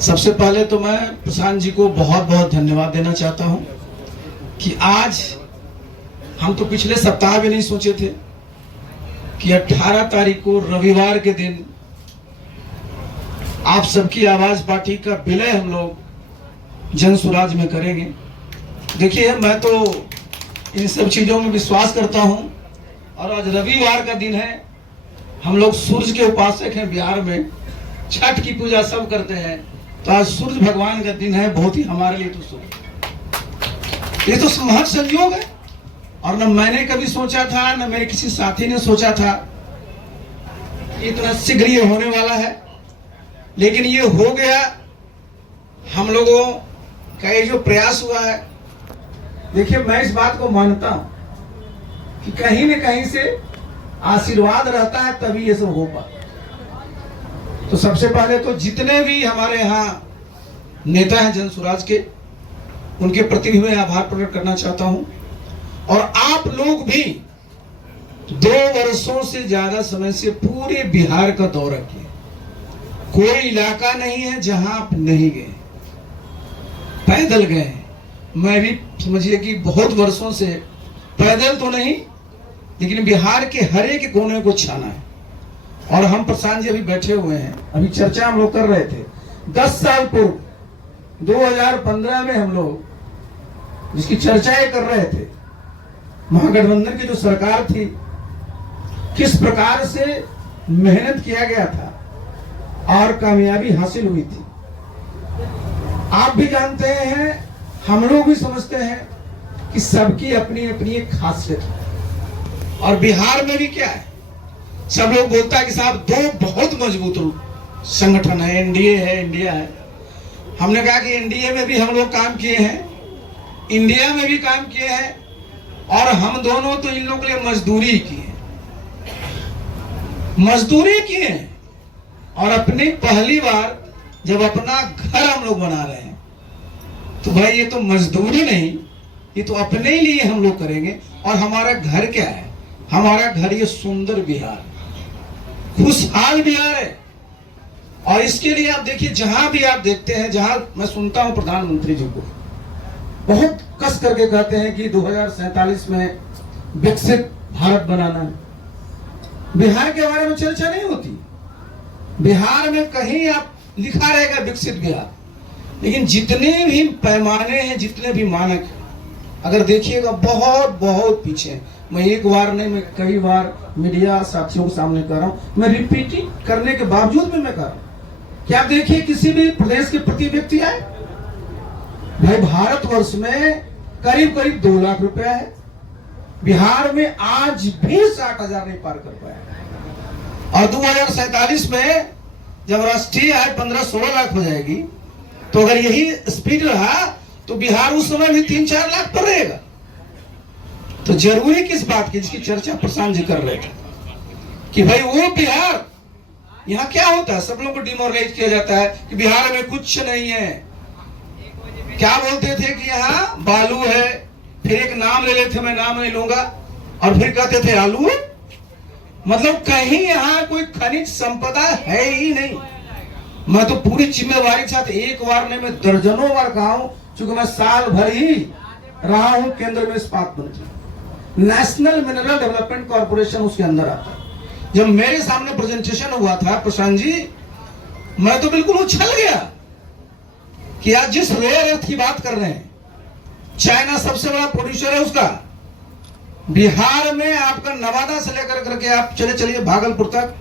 सबसे पहले तो मैं प्रशांत जी को बहुत बहुत धन्यवाद देना चाहता हूं कि आज हम तो पिछले सप्ताह भी नहीं सोचे थे कि 18 तारीख को रविवार के दिन आप सबकी आवाज पार्टी का विलय हम लोग जन स्वराज में करेंगे। देखिए, मैं तो इन सब चीजों में विश्वास करता हूं और आज रविवार का दिन है। हम लोग सूर्य के उपासक हैं, बिहार में छठ की पूजा सब करते हैं, तो आज सूर्य भगवान का दिन है। बहुत ही हमारे लिए तो शुभ, ये तो महज संयोग है और न मैंने कभी सोचा था, न मेरे किसी साथी ने सोचा था इतना शीघ्र ये होने वाला है, लेकिन ये हो गया। हम लोगों का ये जो प्रयास हुआ है, देखिए मैं इस बात को मानता हूं कि कहीं न कहीं से आशीर्वाद रहता है तभी ये सब हो पाता। तो सबसे पहले तो जितने भी हमारे यहाँ नेता हैं जन स्वराज के, उनके प्रति भी मैं आभार प्रकट करना चाहता हूं। और आप लोग भी 2 वर्षों से ज्यादा समय से पूरे बिहार का दौरा किया, कोई इलाका नहीं है जहां आप नहीं गए, पैदल गए। मैं भी समझिए कि बहुत वर्षों से पैदल तो नहीं, लेकिन बिहार के हर एक कोने को छाना है। और हम प्रशांत जी अभी बैठे हुए हैं, अभी चर्चा हम लोग कर रहे थे 10 साल पूर्व 2015 में हम लोग जिसकी चर्चाएं कर रहे थे, महागठबंधन की जो सरकार थी, किस प्रकार से मेहनत किया गया था और कामयाबी हासिल हुई थी। आप भी जानते हैं, हम लोग भी समझते हैं कि सबकी अपनी अपनी एक खासियत है। और बिहार में भी क्या है, सब लोग बोलता है कि साहब 2 बहुत मजबूत संगठन है, एनडीए है, इंडिया है। हमने कहा कि एनडीए में भी हम लोग काम किए हैं, इंडिया में भी काम किए हैं, और हम दोनों तो इन लोगों के लिए मजदूरी किए, मजदूरी किए। और अपनी पहली बार जब अपना घर हम लोग बना रहे हैं, तो भाई ये तो मजदूरी नहीं, ये तो अपने लिए हम लोग करेंगे। और हमारा घर क्या है, हमारा घर ये सुंदर बिहार, खुशहाल बिहार है। और इसके लिए आप देखिए, जहां भी आप देखते हैं, जहां मैं सुनता हूं प्रधानमंत्री जी को बहुत कस करके कहते हैं कि 2047 में विकसित भारत बनाना है, बिहार के बारे में चर्चा नहीं होती। बिहार में कहीं आप लिखा रहेगा विकसित बिहार, लेकिन जितने भी पैमाने हैं, जितने भी मानक हैं, अगर देखिएगा बहुत बहुत पीछे हैं। मैं एक बार नहीं, मैं कई बार मीडिया साथियों के सामने कर रहा हूं, मैं रिपीटिंग करने के बावजूद भी मैं कर रहा हूं कि आप देखिए किसी भी प्रदेश के प्रति व्यक्ति आए, भाई भारतवर्ष में करीब करीब 2 लाख रुपया है, बिहार में आज भी 60,000 नहीं पार कर पाया। और 2047 में जब राष्ट्रीय आय 15-16 लाख हो जाएगी, तो अगर यही स्पीड रहा तो बिहार उस समय भी 3-4 लाख पर रहेगा। तो जरूरी किस बात की, जिसकी चर्चा प्रशांत जी कर रहे थे कि भाई वो बिहार, यहाँ क्या होता है, सब लोगों को डिमोरलाइज किया जाता है कि बिहार में कुछ नहीं है। क्या बोलते थे कि यहाँ बालू है, फिर एक नाम ले लेते, मैं नाम नहीं लूंगा, और फिर कहते थे आलू। मतलब कहीं यहाँ कोई खनिज संपदा है ही नहीं। मैं तो पूरी जिम्मेवारी के साथ एक बार नहीं, मैं दर्जनों बार कहा हूं, क्योंकि मैं साल भर ही रहा हूं केंद्र में इस्पात मंत्री, नेशनल मिनरल डेवलपमेंट कॉर्पोरेशन उसके अंदर आता है। जब मेरे सामने प्रेजेंटेशन हुआ था प्रशांत जी, मैं तो बिल्कुल उछल गया कि आज जिस रेयर अर्थ की बात कर रहे हैं, चाइना सबसे बड़ा प्रोड्यूसर है उसका, बिहार में आपका नवादा से लेकर करके आप चलिए भागलपुर तक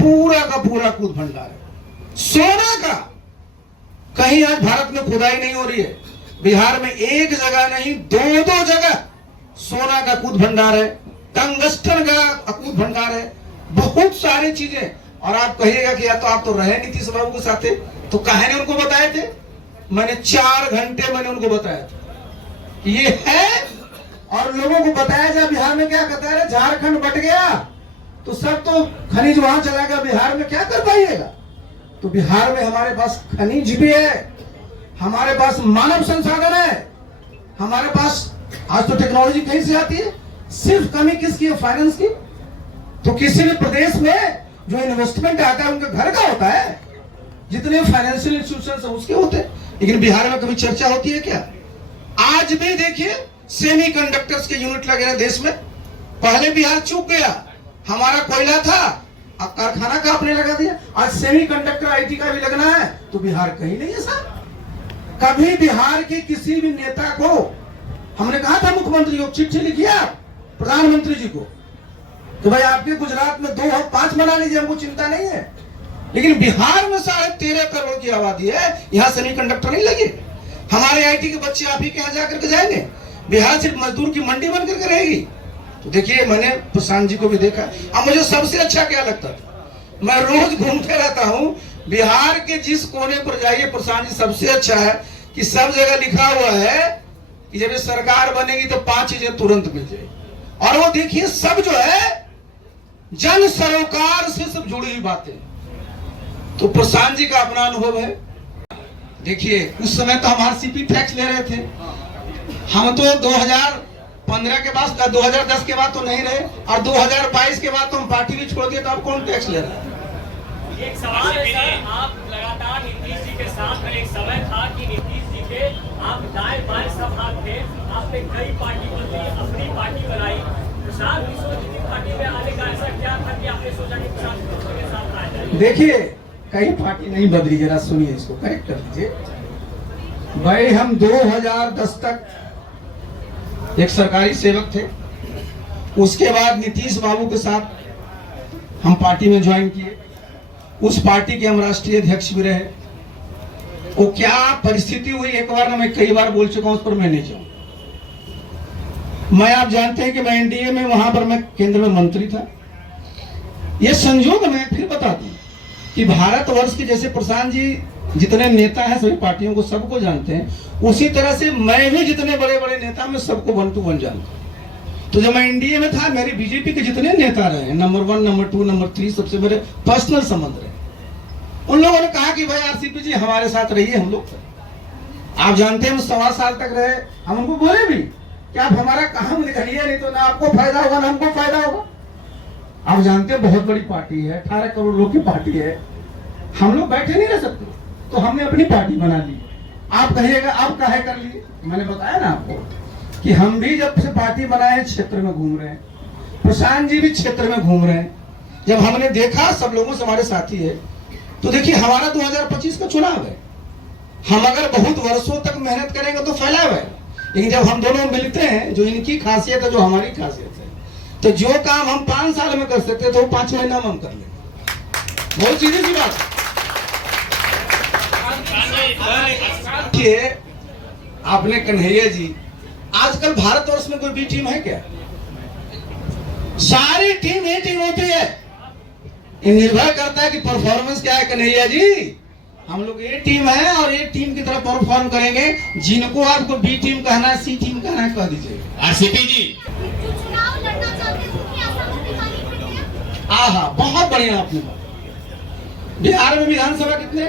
पूरा का पूरा कूद भंडार है सोना का। कहीं आज भारत में खुदाई नहीं हो रही है, बिहार में एक जगह नहीं 2-2 जगह सोना का कूद भंडार है, टंगस्टन का कूद भंडार है, बहुत सारी चीजें। और आप कहिएगा कि या तो आप तो रहे नीतीश बाबू के साथ, तो काहे ने उनको बताए थे? मैंने 4 घंटे मैंने उनको बताया था ये है। और लोगों को बताया जाए बिहार में क्या कहता है, झारखंड बट गया तो सब तो खनिज वहां चला गया, बिहार में क्या कर पाइएगा। तो बिहार में हमारे पास खनिज भी है, हमारे पास मानव संसाधन है, हमारे पास आज तो टेक्नोलॉजी कहीं से आती है। सिर्फ कमी किसकी है? फाइनेंस की। तो किसी भी प्रदेश में जो इन्वेस्टमेंट आता है उनके घर का होता है, जितने फाइनेंशियल इंस्टीट्यूशन है उसके होते, लेकिन बिहार में कभी चर्चा होती है क्या? आज भी देखिए सेमी कंडक्टर्स के यूनिट लगे हैं देश में। पहले बिहार चूक गया, हमारा कोयला था, अब कारखाना का आपने लगा दिया। आज सेमी कंडक्टर आईटी का भी लगना है तो बिहार कहीं नहीं है साहब। कभी बिहार के किसी भी नेता को हमने कहा था, मुख्यमंत्री को चिट्ठी लिखी आप प्रधानमंत्री जी को तो भाई आपके गुजरात में 2 और 5 बना लीजिए, हमको चिंता नहीं है, लेकिन बिहार में 13.5 करोड़ की आबादी है, यहाँ सेमीकंडक्टर नहीं लगे। हमारे आईटी के बच्चे आप ही के यहाँ जाकर के जाएंगे, बिहार सिर्फ मजदूर की मंडी बन करके रहेगी। तो देखिए मैंने प्रशांत जी को भी देखा। अब मुझे सबसे अच्छा क्या लगता था, मैं रोज घूमते रहता हूँ बिहार के जिस कोने पर जाइए, प्रशांत जी सबसे अच्छा है कि सब जगह लिखा हुआ है कि जब सरकार बनेगी तो 5 चीजें तुरंत मिल जाएगी। और वो देखिए सब जो है जन सरोकार से सब जुड़ी हुई बातें। तो प्रशांत जी का अपना अनुभव है। देखिए उस समय तो हम आरसीपी टैक्स ले रहे थे, हम तो 2015 के बाद 2010 के बाद तो नहीं रहे, और 2022 के बाद तो हम पार्टी भी छोड़ दिए, तो अब कौन टैक्स ले रहा है? एक सवाल है सर, आप लगातार नीतीश जी के साथ में, एक समय था कि नीतीश जी के आप दाएं बाएं सब हाथ थे, आपने कई पार्टी बदली, अपनी पार्टी बनाई, प्रशांत किशोर जी की पार्टी में आने का ऐसा क्या था कि आपने सोचा कि प्रशांत किशोर के साथ आया जाए? देखिए कई पार्टी नहीं बदली, जरा सुनिए, इसको करेक्ट कर लीजिए भाई। हम 2010 तक एक सरकारी सेवक थे, उसके बाद नीतीश बाबू के साथ हम पार्टी में ज्वाइन किए, उस पार्टी के हम राष्ट्रीय अध्यक्ष भी रहे। वो क्या परिस्थिति हुई एक बार ना, मैं कई बार बोल चुका हूं, उस पर मैं नहीं जाऊं। मैं, आप जानते हैं कि मैं एनडीए में, वहां पर मैं केंद्र में मंत्री था। ये संयोग मैं फिर बता दूं कि भारतवर्ष के जैसे प्रशांत जी जितने नेता हैं सभी पार्टियों को सबको जानते हैं, उसी तरह से मैं भी जितने बड़े बड़े नेता मैं सबको 1 to 1 जानता हूं। तो जब मैं एनडीए में था, मेरी बीजेपी के जितने नेता रहे, नंबर 1, नंबर 2, नंबर 3, सबसे मेरे पर्सनल संबंध रहे। उन लोगों ने कहा कि भाई आरसीपी जी हमारे साथ रहिए, हम लोग आप जानते हैं 1.25 साल तक रहे। हम उनको बोले भी कि आप हमारा काम निकालिए, नहीं तो ना आपको फायदा होगा ना हमको फायदा होगा। आप जानते हैं बहुत बड़ी पार्टी है, 18 करोड़ लोग की पार्टी है, हम लोग बैठे नहीं रह सकते, तो हमने अपनी पार्टी बना ली। आप कहिएगा आप काहे कर लिए, मैंने बताया ना आपको कि हम भी जब से पार्टी बनाए क्षेत्र में घूम रहे हैं, प्रशांत जी भी क्षेत्र में घूम रहे हैं। जब हमने देखा सब लोगों से हमारे साथी है, तो देखिए हमारा 2025 का चुनाव है, हम अगर बहुत वर्षों तक मेहनत करेंगे तो फैलाव है, लेकिन जब हम दोनों मिलते हैं, जो इनकी खासियत है जो हमारी खासियत है, तो जो काम हम 5 साल में कर सकते तो 5 महीना में हम कर लेंगे। बहुत सीधी सी बात है। आपने कन्हैया जी, आजकल भारतवर्ष में कोई बी टीम है क्या? सारी टीम ए टीम होती है। ये निर्भर करता है कि परफॉर्मेंस क्या है। कन्हैया जी हम लोग ए टीम है और ए टीम की तरह परफॉर्म करेंगे। जिनको आपको बी टीम कहना है, सी टीम कहना है, कह दीजिए। आरसीपी जी चुनाव लड़ना चाहते हैं उनकी आशा में दिखाई देती है। आहा, बहुत बढ़िया आपने बात। बिहार में विधानसभा कितने?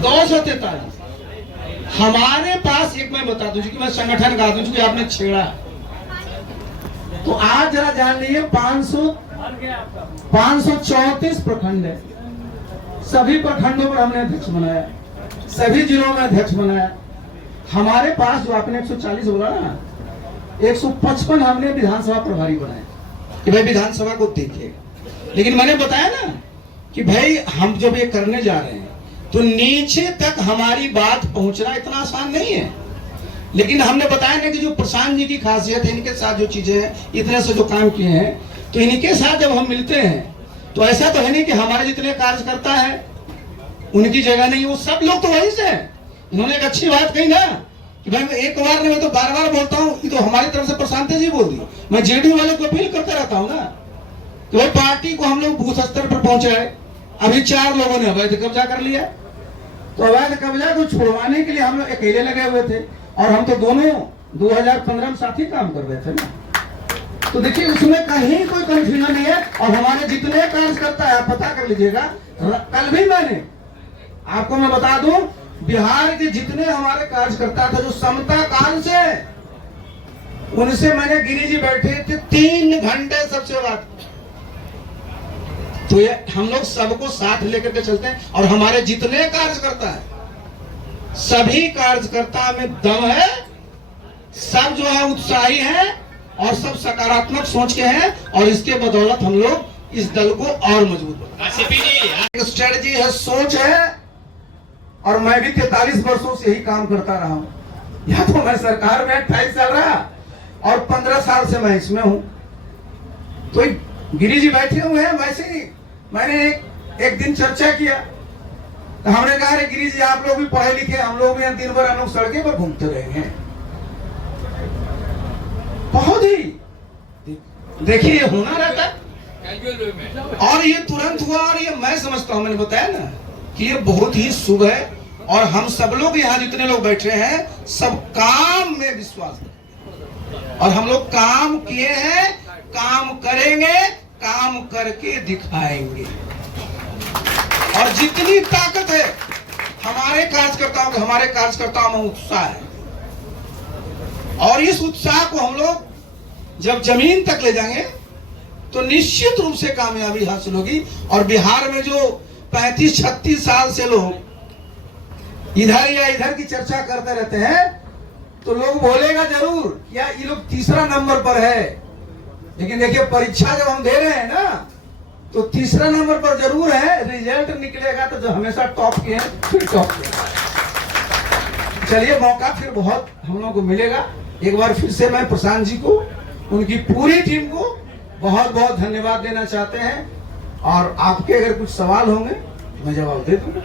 243। हमारे पास, एक मैं बता दूं कि मैं संगठन का आदमी, क्योंकि आपने छेड़ा, तो आज जरा जान लीजिए 534 प्रखंड है। सभी प्रखंडों पर हमने अध्यक्ष बनाया, सभी जिलों में अध्यक्ष बनाया। हमारे पास जो आपने 140 बोला ना, 155 हमने विधानसभा प्रभारी बनाए कि भाई विधानसभा को देखिए। लेकिन मैंने बताया ना कि भाई हम जब ये करने जा रहे हैं तो नीचे तक हमारी बात पहुंचना इतना आसान नहीं है। लेकिन हमने बताया ना कि जो प्रशांत जी की खासियत है, इनके साथ जो चीजें हैं, इतने से जो काम किए हैं, तो इनके साथ जब हम मिलते हैं तो ऐसा तो है नहीं कि हमारे जितने कार्यकर्ता हैं उनकी जगह नहीं, वो सब लोग तो वहीं से हैं। इन्होंने एक अच्छी बात कही ना कि भाई मैं एक बार नहीं, मैं तो बार बार बोलता हूँ, ये तो हमारी तरफ से प्रशांत जी बोल दी। मैं जेडीयू वाले को अपील करते रहता हूँ ना कि भाई पार्टी को हम लोग बूथ स्तर पर पहुंचाए। अभी 4 लोगों ने अवैध कब्जा कर लिया, तो अवैध कब्जा को छुड़वाने के लिए हम लोग अकेले लगे हुए थे, और हम तो दोनों 2015 में साथ ही काम कर रहे थे ना। तो देखिए उसमें कहीं कोई कंफ्यूजन नहीं है। और हमारे जितने कार्यकर्ता है, आप पता कर लीजिएगा, कल भी मैंने आपको मैं बता दूं, बिहार के जितने हमारे कार्यकर्ता थे जो समता काल से, उनसे मैंने गिरी जी बैठे थे 3 घंटे सबसे बात, तो ये हम लोग सबको साथ लेकर के चलते हैं और हमारे जितने कार्यकर्ता है सभी कार्यकर्ता में दम है, सब जो है उत्साही है और सब सकारात्मक सोच के हैं और इसके बदौलत हम लोग इस दल को और मजबूत बनाएंगे। स्ट्रेटजी है, सोच है और मैं भी 43 वर्षों से ही काम करता रहा हूं। या तो मैं सरकार में 28 साल रहा और 15 साल से मैं इसमें हूं। तो गिरी जी बैठे हुए हैं, वैसे ही मैंने एक दिन चर्चा किया तो हमने कहा रे गिरी जी आप लोग भी पढ़े लिखे, हम लोग भी दिन भर हम लोग सड़कें पर घूमते रहे हैं। बहुत ही देखिए ये होना रहता है और ये तुरंत हुआ और ये मैं समझता हूं, मैंने बताया ना कि ये बहुत ही शुभ है और हम सब लोग यहाँ जितने लोग बैठे हैं सब काम में विश्वास है और हम लोग काम किए हैं, काम करेंगे, काम करके दिखाएंगे और जितनी ताकत है हमारे कार्यकर्ताओं में उत्साह है और इस उत्साह को हम लोग जब जमीन तक ले जाएंगे तो निश्चित रूप से कामयाबी हासिल होगी। और बिहार में जो 35-36 साल से लोग इधर या इधर की चर्चा करते रहते हैं तो लोग बोलेगा जरूर क्या ये लोग तीसरा नंबर पर है, लेकिन देखिए परीक्षा जब हम दे रहे हैं ना तो तीसरा नंबर पर जरूर है, रिजल्ट निकलेगा तो जो हमेशा टॉप के हैं फिर टॉप के। चलिए मौका फिर बहुत हम लोगों को मिलेगा। एक बार फिर से मैं प्रशांत जी को, उनकी पूरी टीम को बहुत बहुत धन्यवाद देना चाहते हैं और आपके अगर कुछ सवाल होंगे मैं जवाब दे दूंगा।